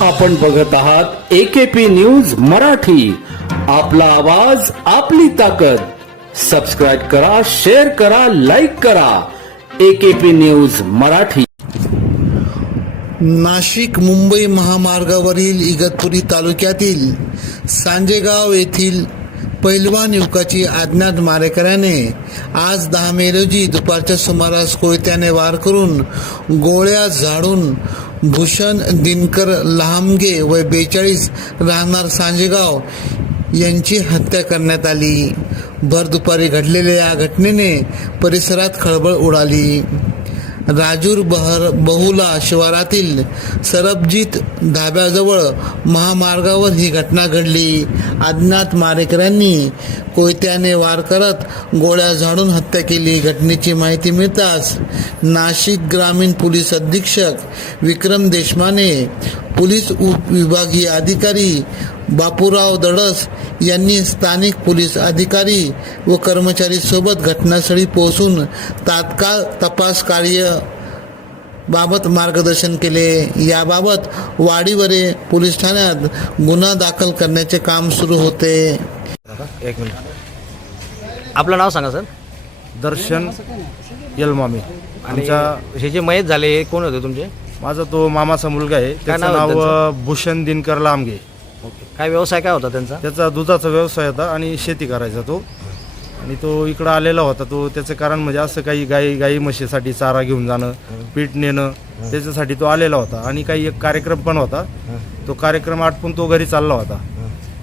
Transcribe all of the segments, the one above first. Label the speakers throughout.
Speaker 1: आपण बघत आहात एकेपी न्यूज मराठी. आपला आवाज आपली ताकद. सबस्क्राईब करा शेअर करा लाईक करा. AKP news Marathi.
Speaker 2: Nashik Mumbai महामार्गावरील इगतपुरी तालुक्यातील सांजेगाव येथील पैलवान युवकाची अज्ञात मारेकऱ्याने आज दहा मे रोजी दुपारच्या सुमारास कोयत्याने वार करून गोळ्या झाडून भूषण दिनकर लहामगे व बेचाळीस राहणार सांजेगाव यांची हत्या करण्यात आली. भर दुपारी घडलेल्या या घटनेने परिसरात खळबळ उडाली. राजूर बहर बहुला शिवारातील सरबजीत धाब्याजवळ महामार्गावर ही घटना घडली. अज्ञात मारेकऱ्यांनी कोयत्याने वार करत गोळ्या झाडून हत्या केली. घटनेची माहिती मिळताच नाशिक ग्रामीण पोलीस अधीक्षक विक्रम देशमाने पोलीस उपविभागीय अधिकारी बापूराव दडस यांनी स्थानिक पोलीस अधिकारी व कर्मचारी सोबत घटनास्थळी पोहोचून तात्काळ तपास कार्य बाबत मार्गदर्शन केले. याबाबत वाडीवरे पोलीस ठाण्यात गुन्हा दाखल करण्याचे काम सुरू होते.
Speaker 3: एक मिनिट.
Speaker 4: आपलं नाव सांगा सर.
Speaker 3: दर्शन यलमामी.
Speaker 4: आणि
Speaker 3: आमच्या
Speaker 4: हे जे मयत झाले हे कोण होते तुमचे?
Speaker 3: माझा तो मामाचा मुलगा आहे. त्याचं
Speaker 4: नाव आहे
Speaker 3: भूषण दिनकर लांबगे
Speaker 4: ओके. काय व्यवसाय काय होता त्यांचा?
Speaker 3: त्याचा दुधाचा व्यवसाय होता आणि शेती करायचा तो. आणि तो इकडं आलेला होता. तो त्याचं कारण म्हणजे असं काही गाई गाई म्हशीसाठी चारा घेऊन जाणं पीठ नेणं त्याच्यासाठी तो आलेला होता. आणि काही एक कार्यक्रम पण होता. तो कार्यक्रम आटपून तो घरी चालला होता.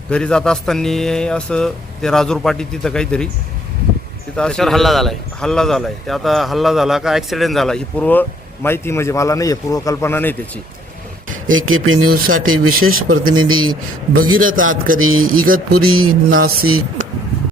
Speaker 3: घरी जात असताना असं ते राजूर पाटी तिथं काहीतरी तिथं अशी-
Speaker 4: हल्ला झालाय.
Speaker 3: हल्ला झालाय. ते आता हल्ला झाला का ऍक्सिडेंट झाला. ही पूर्व माहिती म्हणजे मला नाही आहे पूर्वकल्पना नाही त्याची.
Speaker 2: ए के पी न्यूजसाठी विशेष प्रतिनिधी भगीरथ आतकरी इगतपुरी नाशिक.